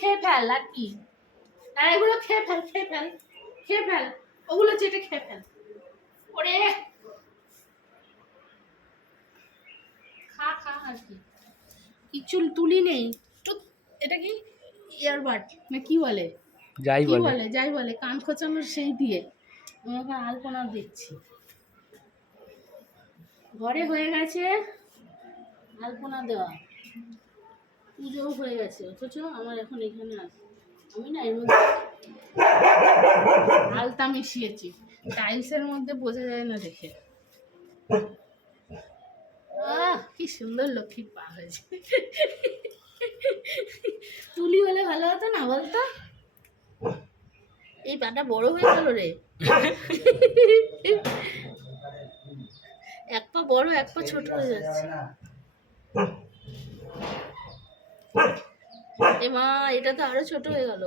খেয়ে ফেল আর কি। আর এগুলো খেয়ে ফেল, খেয়ে ফেল, খেয়ে ফেল, ওগুলো চেটে খেয়ে ফেল। ওরে খা খা আর কি, কিছু তুলি নেই। এটা কি ইয়ারবাড না কি বলে, যাই কি বলে বলে, যাই বলে, কান খোঁচানোর সেই দিয়ে আমাকে আলপনা দিচ্ছি। ঘরে হয়ে গেছে আলপনা দেওয়া, পুজোও হয়ে গেছে, অথচ আমার এখন এখানে আছে। আমি না এর মধ্যে আলতা মিশিয়েছি, টাইলসের মধ্যে বোঝা যায় না দেখে। কি সুন্দর লক্ষ্মীর পা হয়েছে। তুলি হলে ভালো হতো না বলতো? এই পাটা বড় হয়ে গেল রে। এক পা বড়, এক পা ছোট হয়ে যাচ্ছে। এ মা, এটা তো আরো ছোট হয়ে গেল।